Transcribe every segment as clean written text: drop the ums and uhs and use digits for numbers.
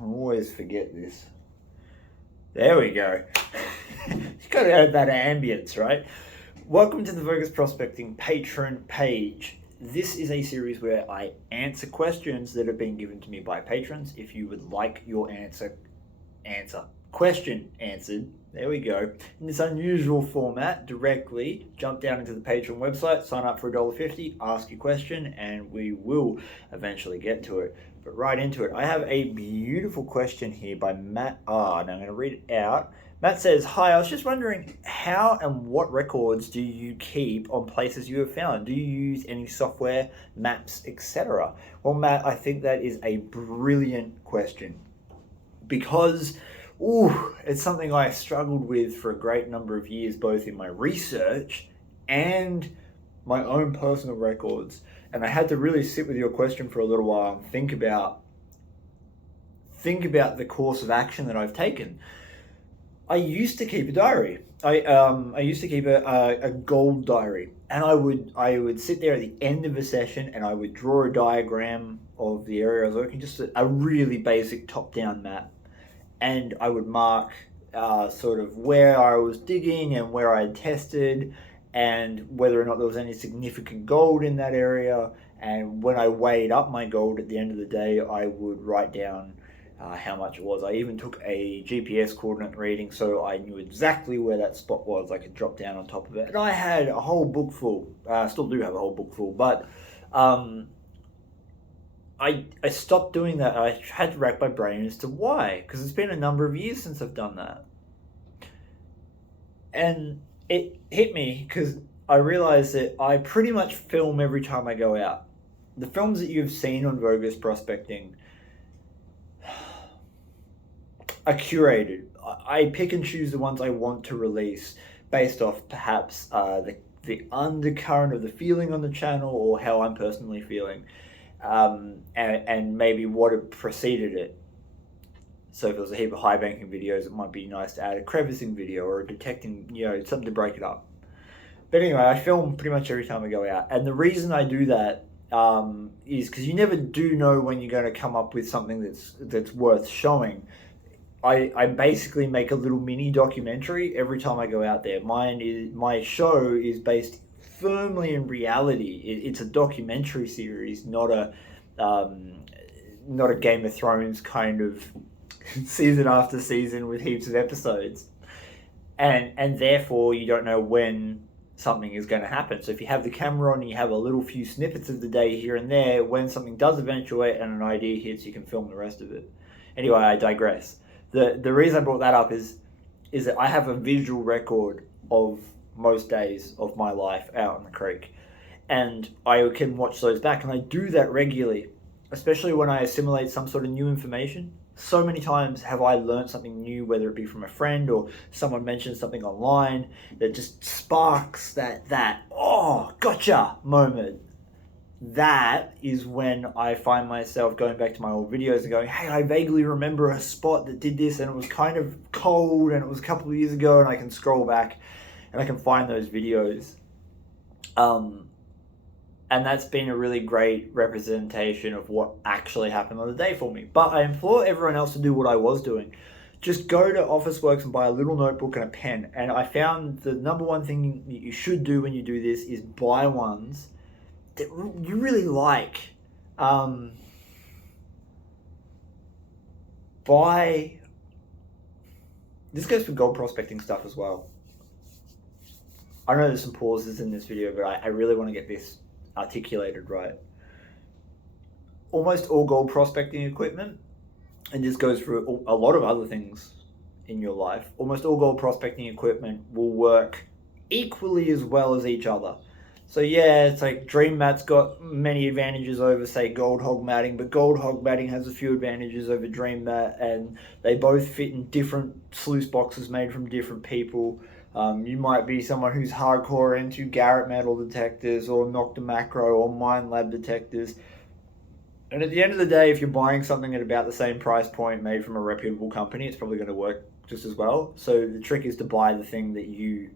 I always forget this. There we go. You gotta have that ambience, right? Welcome to the Vo-Gus Prospecting patron page. This is a series where I answer questions that have been given to me by patrons. If you would like your question answered, there we go. In this unusual format, directly jump down into the Patreon website, sign up for $1.50, ask your question, and we will eventually get to it. But right into it, I have a beautiful question here by Matt R. And I'm going to read it out. Matt says, "Hi, I was just wondering how and what records do you keep on places you have found? Do you use any software, maps, etc.?" Well, Matt, I think that is a brilliant question because it's something I struggled with for a great number of years, both in my research and my own personal records. And I had to really sit with your question for a little while and think about the course of action that I've taken. I used to keep a diary. I used to keep a gold diary, and I would sit there at the end of a session and I would draw a diagram of the area I was working, just a really basic top-down map, and I would mark sort of where I was digging and where I had tested, and whether or not there was any significant gold in that area. And when I weighed up my gold at the end of the day, I would write down how much it was. I even took a GPS coordinate reading so I knew exactly where that spot was. I could drop down on top of it. And I had a whole book full. I still do have a whole book full, but I stopped doing that. I had to rack my brain as to why, because it's been a number of years since I've done that. And it hit me because I realized that I pretty much film every time I go out. The films that you've seen on Vo-Gus Prospecting are curated. I pick and choose the ones I want to release based off perhaps the undercurrent of the feeling on the channel, or how I'm personally feeling, and maybe what had preceded it. So if there was a heap of high banking videos, it might be nice to add a crevicing video or a detecting, something to break it up. But anyway, I film pretty much every time I go out. And the reason I do that is because you never do know when you're going to come up with something that's worth showing. I basically make a little mini documentary every time I go out there. My show is based firmly in reality. It's a documentary series, not a Game of Thrones kind of season after season with heaps of episodes, and therefore you don't know when something is going to happen. So if you have the camera on and you have a little few snippets of the day here and there, when something does eventuate and an idea hits, you can film the rest of it. Anyway, I digress. The reason I brought that up is that I have a visual record of most days of my life out on the creek, and I can watch those back, and I do that regularly, especially when I assimilate some sort of new information. So many times have I learned something new, whether it be from a friend or someone mentioned something online that just sparks that oh, gotcha moment. That is when I find myself going back to my old videos and going, hey, I vaguely remember a spot that did this and it was kind of cold and it was a couple of years ago, and I can scroll back and I can find those videos. And that's been a really great representation of what actually happened on the day for me. But I implore everyone else to do what I was doing. Just go to Officeworks and buy a little notebook and a pen. And I found the number one thing you should do when you do this is buy ones that you really like. This goes for gold prospecting stuff as well. I know there's some pauses in this video, but I really want to get this articulated right. Almost all gold prospecting equipment, and this goes for a lot of other things in your life, almost all gold prospecting equipment will work equally as well as each other. So yeah, it's like Dream Mat's got many advantages over, say, Gold Hog matting, but Gold Hog matting has a few advantages over Dream Mat, and they both fit in different sluice boxes made from different people. You might be someone who's hardcore into Garrett metal detectors or Nocta Macro or Mine Lab detectors. And at the end of the day, if you're buying something at about the same price point made from a reputable company, it's probably going to work just as well. So the trick is to buy the thing that you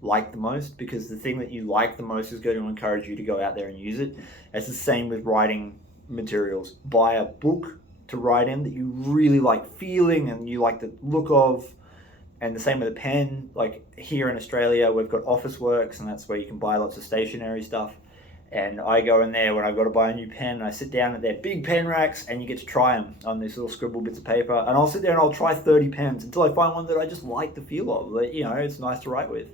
like the most, because the thing that you like the most is going to encourage you to go out there and use it. It's the same with writing materials. Buy a book to write in that you really like feeling and you like the look of. And the same with a pen. Like here in Australia, we've got Officeworks, and that's where you can buy lots of stationery stuff. And I go in there when I've got to buy a new pen, and I sit down at their big pen racks, and you get to try them on these little scribble bits of paper. And I'll sit there and I'll try 30 pens until I find one that I just like the feel of. That, you know, it's nice to write with,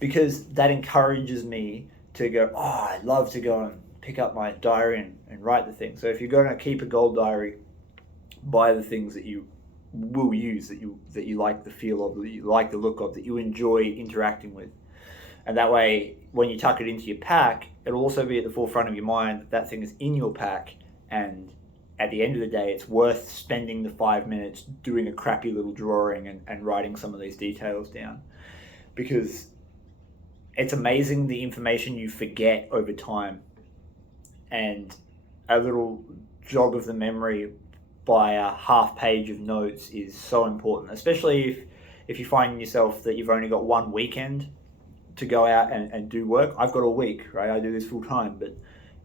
because that encourages me to go, oh, I'd love to go and pick up my diary and write the thing. So if you're going to keep a gold diary, buy the things that you will use, that you like the feel of, that you like the look of, that you enjoy interacting with. And that way, when you tuck it into your pack, it'll also be at the forefront of your mind that that thing is in your pack, and at the end of the day, it's worth spending the 5 minutes doing a crappy little drawing and writing some of these details down. Because it's amazing the information you forget over time, and a little jog of the memory by a half page of notes is so important, especially if you find yourself that you've only got one weekend to go out and do work. I've got a week, right? I do this full time, but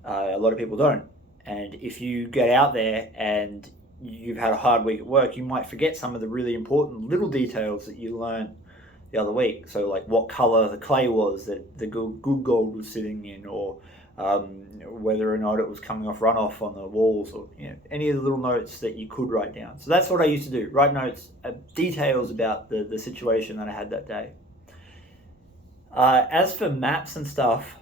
a lot of people don't. And if you get out there and you've had a hard week at work, you might forget some of the really important little details that you learned the other week. So like what color the clay was that the good gold was sitting in, or whether or not it was coming off runoff on the walls, or any of the little notes that you could write down. So that's what I used to do, write notes, details about the situation that I had that day. As for maps and stuff,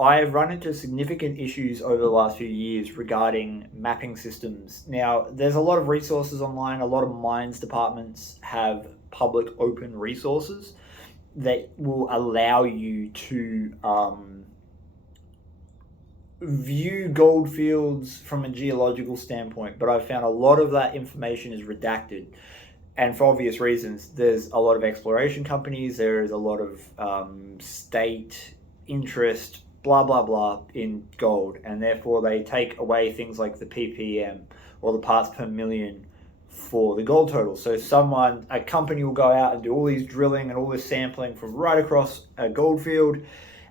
I've run into significant issues over the last few years regarding mapping systems. Now, there's a lot of resources online. A lot of mines departments have public open resources that will allow you to view gold fields from a geological standpoint, but I've found a lot of that information is redacted. And for obvious reasons, there's a lot of exploration companies, there is a lot of state interest, blah, blah, blah, in gold. And therefore they take away things like the ppm or the parts per million for the gold total. So a company will go out and do all these drilling and all this sampling from right across a gold field,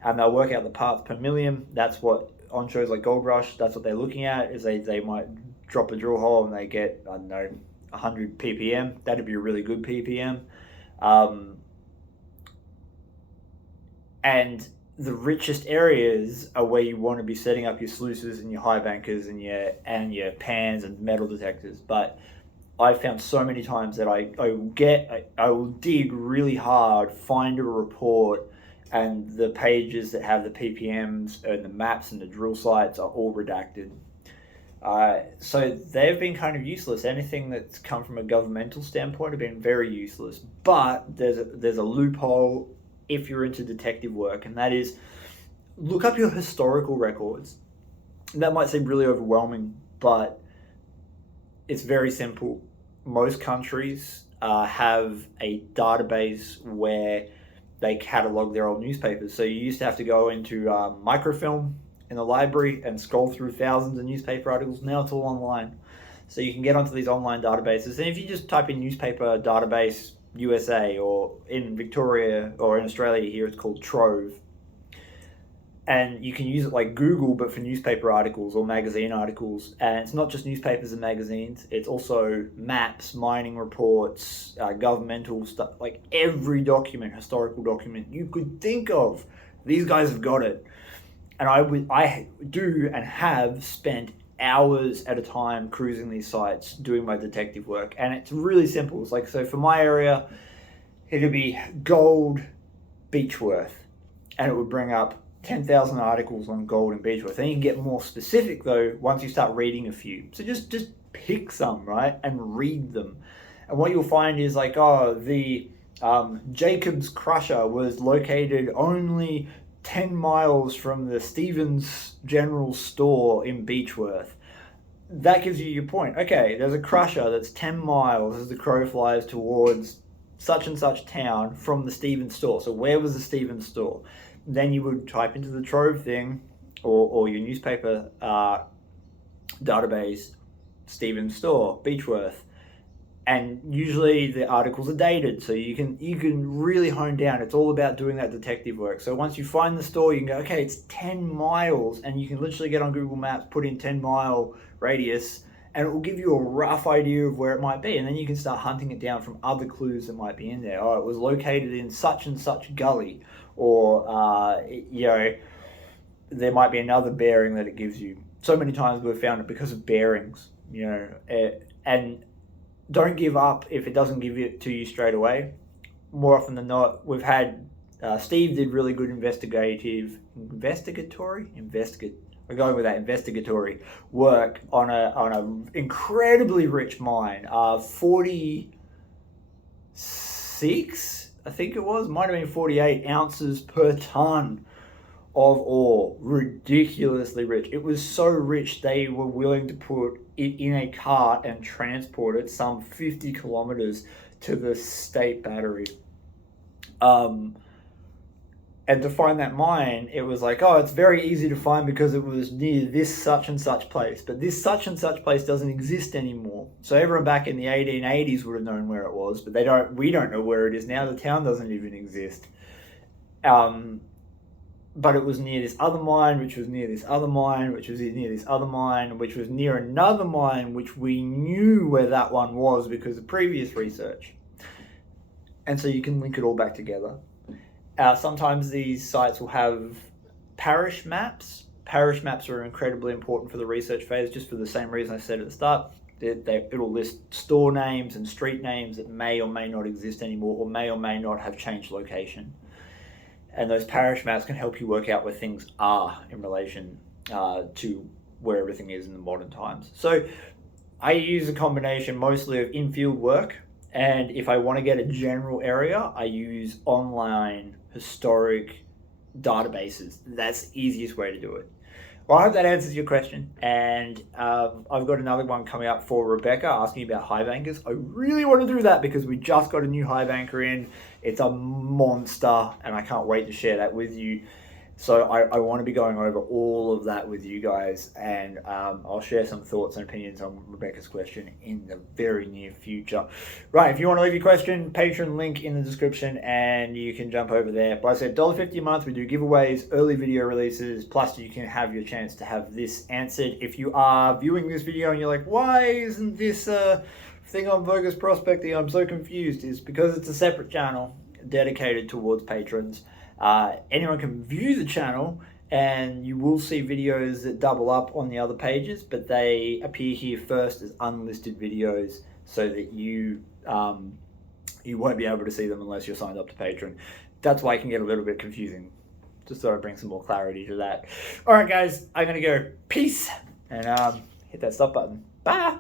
and they'll work out the parts per million. That's what, on shows like Gold Rush, that's what they're looking at, is they might drop a drill hole and they get, I don't know, 100 ppm. That'd be a really good ppm. And the richest areas are where you want to be setting up your sluices and your high bankers and your pans and metal detectors. But I've found so many times that I will dig really hard, find a report, and the pages that have the ppms and the maps and the drill sites are all redacted. So they've been kind of useless. Anything that's come from a governmental standpoint have been very useless. But there's a loophole if you're into detective work, and that is look up your historical records. That might seem really overwhelming, but it's very simple. Most countries have a database where they catalog their old newspapers. So you used to have to go into microfilm in the library and scroll through thousands of newspaper articles. Now it's all online. So you can get onto these online databases. And if you just type in newspaper database USA, or in Victoria or in Australia here, it's called Trove. And you can use it like Google, but for newspaper articles or magazine articles. And it's not just newspapers and magazines. It's also maps, mining reports, governmental stuff, like every document, historical document you could think of. These guys have got it. And I do and have spent hours at a time cruising these sites, doing my detective work. And it's really simple. It's like, so for my area, it'd be gold Beechworth. And it would bring up 10,000 articles on gold and Beechworth. And you can get more specific though once you start reading a few. So just pick some, right, and read them. And what you'll find is like, the Jacobs Crusher was located only 10 miles from the Stevens General Store in Beechworth. That gives you your point. Okay, there's a crusher that's 10 miles as the crow flies towards such and such town from the Stevens store. So where was the Stevens store? Then you would type into the Trove thing or your newspaper database, Stevens store, Beechworth. And usually the articles are dated, so you can really hone down. It's all about doing that detective work. So once you find the store, you can go, okay, it's 10 miles, and you can literally get on Google Maps, put in 10-mile radius, and it will give you a rough idea of where it might be, and then you can start hunting it down from other clues that might be in there. Oh, it was located in such and such gully, or there might be another bearing that it gives you. So many times we've found it because of bearings, and don't give up if it doesn't give it to you straight away. More often than not, we've had Steve did really good investigatory work on a incredibly rich mine. 46, I think it was, might have been 48 ounces per ton of ore. Ridiculously rich. It was so rich they were willing to put it in a cart and transport it some 50 kilometers to the state battery. And to find that mine, it was like, oh, it's very easy to find because it was near this such and such place. But this such and such place doesn't exist anymore. So everyone back in the 1880s would have known where it was, but we don't know where it is now. The town doesn't even exist. But it was near this other mine, which was near this other mine, which was near this other mine, which was near another mine, which we knew where that one was because of previous research. And so you can link it all back together. Sometimes these sites will have parish maps. Parish maps are incredibly important for the research phase, just for the same reason I said at the start. It'll list store names and street names that may or may not exist anymore, or may not have changed location. And those parish maps can help you work out where things are in relation to where everything is in the modern times. So I use a combination mostly of in-field work, and if I want to get a general area, I use online historic databases. That's the easiest way to do it. Well, I hope that answers your question. And I've got another one coming up for Rebecca asking about hive anchors. I really want to do that because we just got a new hive anchor in. It's a monster, and I can't wait to share that with you. So I want to be going over all of that with you guys, and I'll share some thoughts and opinions on Rebecca's question in the very near future. Right, if you want to leave your question, Patreon link in the description, and you can jump over there. But I said $1.50 a month. We do giveaways, early video releases, plus you can have your chance to have this answered. If you are viewing this video and you're like, why isn't this thing on Vo-Gus prospecting? I'm so confused. It's because it's a separate channel dedicated towards patrons. Anyone can view the channel, and you will see videos that double up on the other pages, but they appear here first as unlisted videos so that you won't be able to see them unless you're signed up to Patreon. That's why it can get a little bit confusing. Just thought I'd bring some more clarity to that. All right, guys, I'm going to go. Peace, and hit that stop button. Bye.